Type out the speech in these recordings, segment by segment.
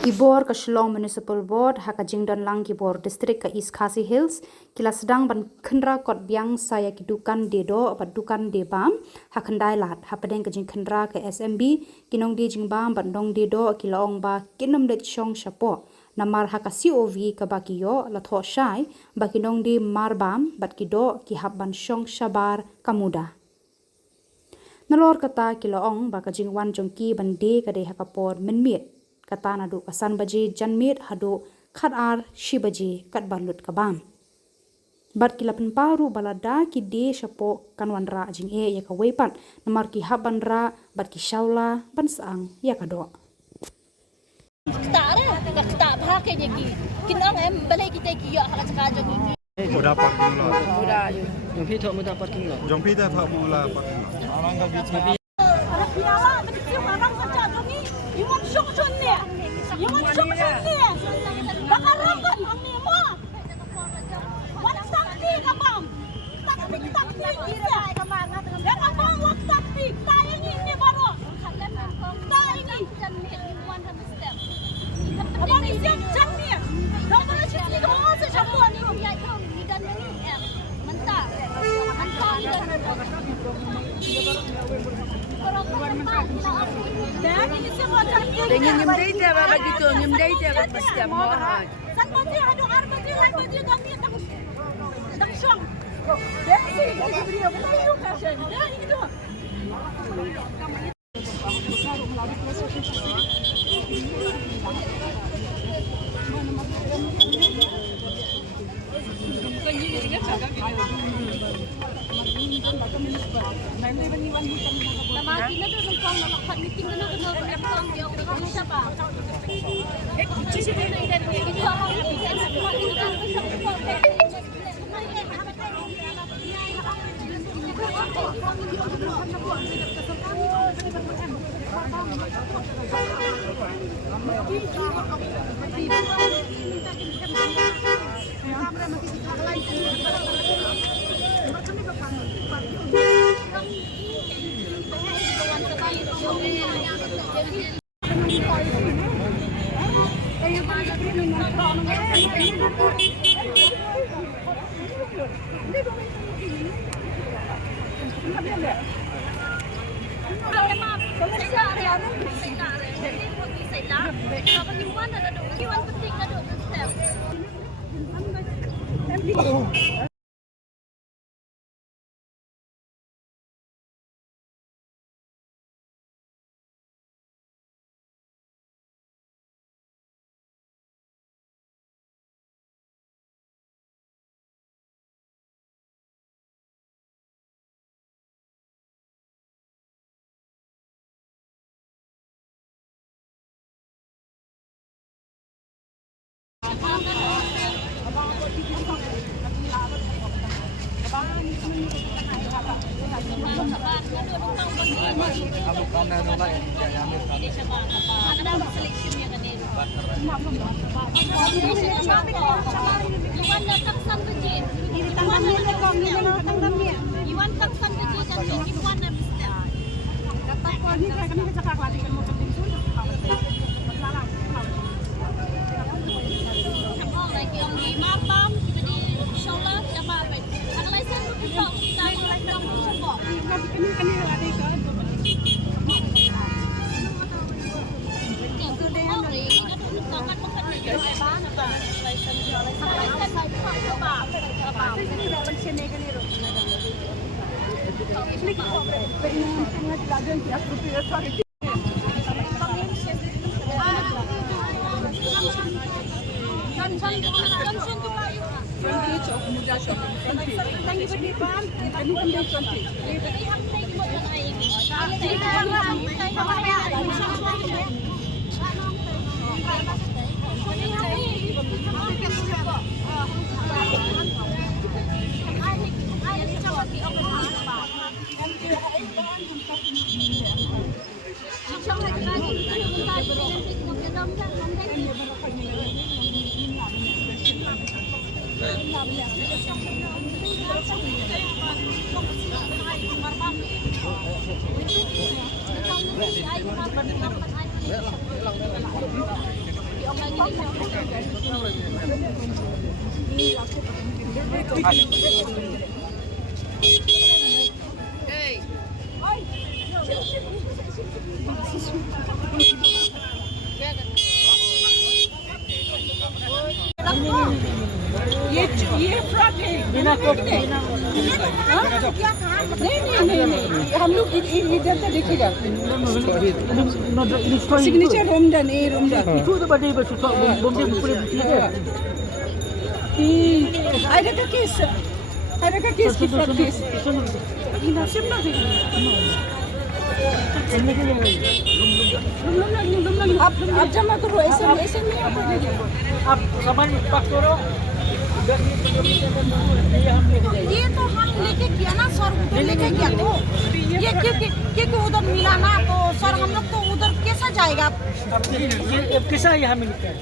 Ibor ka Shillong Municipal Board haka Jingdon Lang ki Bor District ka East Khasi Hills kila sedang ban khendra kot biang saya ki dukan dedo apa dukan de bam hakandai lat hapadeng ka jing khendra ka SMB kinong di jing bam ban dong dedo kila ong ba kinam de chong shapo namar haka COV ka bakiyo la tho shai bakinong di mar bam bat kido ki hab ban shong shabar kamuda nalor kata kila ong ba ka jing wan jong ki ban de ka de haka por minmiet kata nadu kasan baji janmit hadu khat ar shibaji kat balut kabam bat kilapan paru balada ki de shapo kanwan ra jing e ya ka weipat namar ki haban ra bat ki shaula ban sang ya ka do tak pakai je ki kinang em balai kita ki ya hala cakajo ki Mudah parking lot. mudah je Jom pi thok mudah parking lot. Jom pi dah mula parking lot. Orang ka beach में Piala begitu orang kerja tu ni iwan syok syok ni iwan syok syok ni bakarang kan ni mo wan sakti ka bang taktik ni ya ka bang wan taktik tayo ni baru tayo ni abang ni jam ni dah boleh sini kau masa siapa ni ni dan ni mentah Dengan nyemdai dia apa begitu, nyemdai dia apa mesti mahal. San baju ada arbaju arbaju kami tak syong. Dari sini beri apa tu fashion. Dah itu. Lama kita tu sengkong nak meeting tu sengkong dia orang siapa? Cici ni itu orang kita semua ये फ्रॉड है बिना नहीं हम लोग इधर से देखिएगा सिग्नेचर रोमडन ए रोमडन Itu tu pada ibu susah bom dia boleh bukti ke? ada का केस की fraud case ina simna de आप जमा करो ऐसे नहीं आप Ab saman pak koro. ये तो हम लेके गया ना सर उधर लेके गया तो ये क्योंकि उधर मिला ना तो सर हम लोग तो उधर कैसा जाएगा अब कैसा यहाँ मिलता है?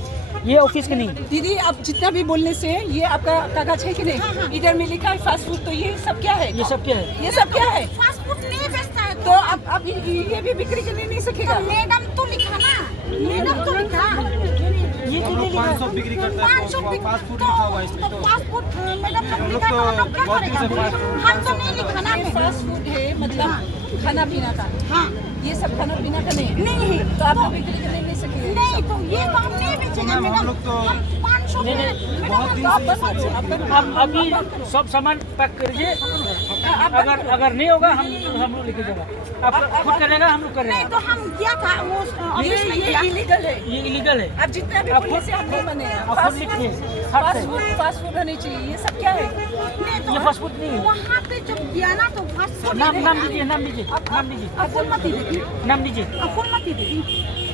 ये ऑफिस के नहीं। दीदी आप जितना भी बोलने से ये आपका कागज है कि नहीं इधर में लिखा है फास्ट फूड तो ये सब क्या है ये सब क्या है? ये सब क्या है फास्ट फूड नहीं बेचता है तो अब ये भी बिक्री करने नहीं सकेगा मैडम तो लिखा ना मैडम तो लिखा ये हम लोग 500 बिक्री करते हैं तो फास्ट फूड लिखा हुआ है इसमें तो फास्ट फूड मैडम हम लोग तो बहुत दिन से फास्ट फूड हम तो नहीं लिखा ना फास्ट फूड है मतलब खाना पीना का हाँ ये सब खाना पीना का नहीं है तो आप बिक्री करने नहीं सकेंगे नहीं तो ये तो हम नहीं बेचेंगे हम मैडम लोग तो 500 अब अभी सब सामान पैक करिए। अगर नहीं होगा हम लोग लेके जाएगा। आप खुद करेगा हम लोग करेगा। नहीं तो हम क्या था वो ये इलीगल है ये इलीगल है। अब जितना भी पुलिस से हम नहीं बनेगा आप खुद लिखिए। फास्ट फूड होनी चाहिए ये सब क्या है ये फास्ट फूड नहीं है। वहाँ पे जब गया ना तो फास्ट फूड नाम दीजिए नाम दीजिए नाम दीजिए फूलमती देवी नाम दीजिए।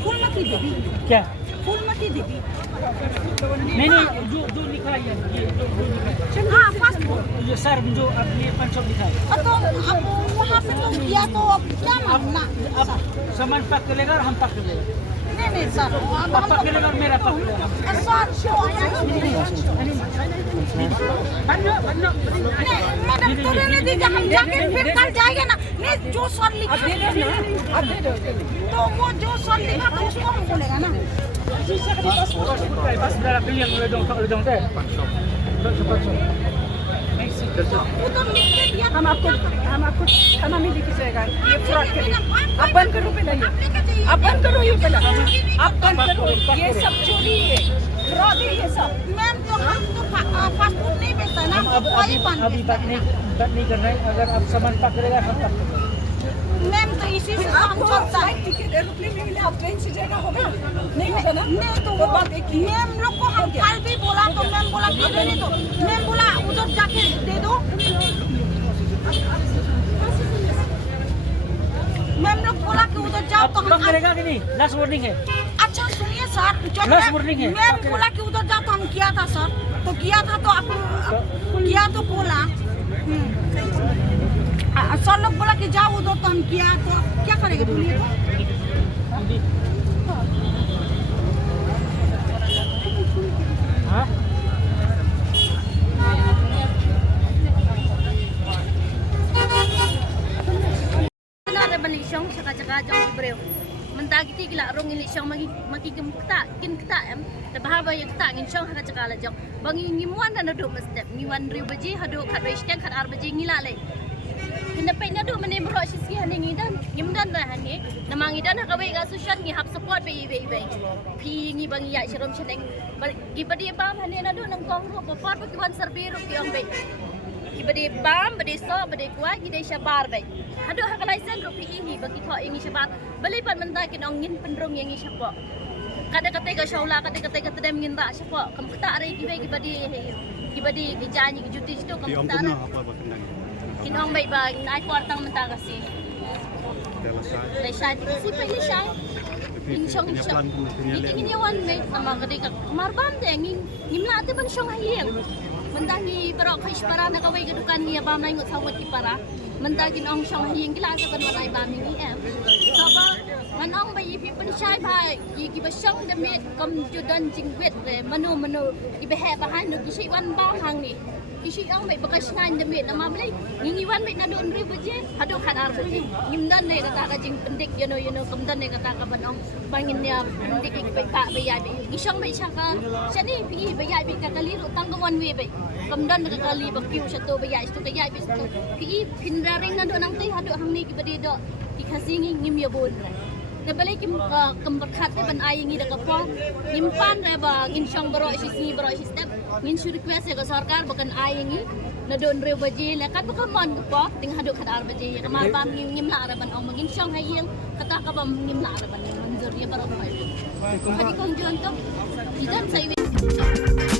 फूलमती देवी क्या फूलमती देवी नहीं जो लिखा है ये हाँ फास्ट फूड जो सर जो आपने 500 लिखा है। तो अब वहाँ पे तो गया तो अब क्या मानना अब सामान पैक करेगा और हम पैक कर लेगा। नहीं सर आप पैक करेगा और मेरा पैक करेगा। मैडम तो रहने दीजिए हम जाके फिर कल जाएंगे ना नहीं जो सर लिखा तो वो जो सर लिखा तो उसको हम बोलेगा ना Pas berapa yang udah dong teh? उधर लिख के दिया हम आपको थाना में लेके जाएगा ये फ्रॉड के लिए आप बंद करो पहले आप बंद करो ये पहले आप बंद करो ये सब चोरी है फ्रॉड है ये सब मैम तो हम तो फास्ट फूड नहीं बेचता ना अभी बात नहीं करना है। अगर आप सामान पैक करेगा हम पैक करेंगे। मैम तो इसी से काम चलता है टिकट एरोप्लेन में मिले आप ट्रेन से जाएगा होगा नहीं होगा ना नहीं तो वो बात एक मैम लोग को हम कल भी बोला तो मैम बोला कि नहीं तो मैम बोला उधर जाके दे दो मैम लोग बोला कि उधर जाओ तो हम करेगा कि नहीं? लास्ट वार्निंग है। अच्छा सुनिए सर लास्ट वार्निंग है। मैम बोला कि उधर जाओ तो हम किया था सर तो किया था तो आप किया तो बोला सर लोग बोला कि जाओ उधर तो हम किया तो क्या करेंगे बोलिए तो हाँ? Nara balik syong cakap-cakap jauh beriau. Mentah kita gila rong ini syong maki kin kita bahaba yang kita ngin syong cakap-cakap lah jauh. Bangi ngimuan dan aduk mesti ngiwan riu baji haduk kat bayi kat ar baji ngila le. Kenapa ini aduk mana berok sisi hani ngidan ngimdan dah hani. Nama ngidan hak bayi kat sosial ngihap support bayi. Pi ngi bangi ya cerom cendeng. Gibadi bam hani aduk nangkong ru popor pakiwan serbiru kiong bayi. Gibadi bam badi so badi kuat gidai syabar bayi. Haduk hak license rupi ini bagi kau ingi syabat. Belipat mentah kita ngin pendrong yang ingi syabat. Kata-kata ke syaulah kata-kata dem ngin tak syabat. Kamu tak ada gibadi kejanji kejuti itu kamu tak ada. Kinong baik bang naik kuartang mentah kasih. Lesai si pagi lesai. Insyong syong. Ini wan baik nama ketika marbam deh ngimla tu pun syong hayang. Mentah ni berok kais para nak kawai kedukan ni abam naik ngut sawat ki para. Mentah kinong syong hayang gila sekan wanai bam ini Sabah Manong bayi pi pensyai bai ki basong demit kom judan jingwet le manu ibe he bahan no kisi wan ba hang ni kisi ang bai bakas ngan demit nama beli ngingi wan bai nadu nri beje hadu khadar beje ngimdan ne kata ka jing pendik you know kamdan ne kata ka banong bangin ya pendik ik bai ka bai ya bai gisong bai chaka sani pi bai ya bai ka kali ru tang wan we bai kamdan ka kali bakyu satu bai ya stu bai ya bai stu pi pindaring nadu nang tai hadu hang ni ki badi do ki khasingi ngim ya bon Nabalik kim berkat ban ay ngi daga po nimpan re ba ngin syang baro isi step ngin su request ya sarkar bakan ay ngi na don re baji la kat ba mon po ting hadu khadar baji ya kamar ban ngim la ra ban ong ngin syang hayeng kata ka bam ngim la ra ban manzur ya baro pa hadi kong jon to idan sai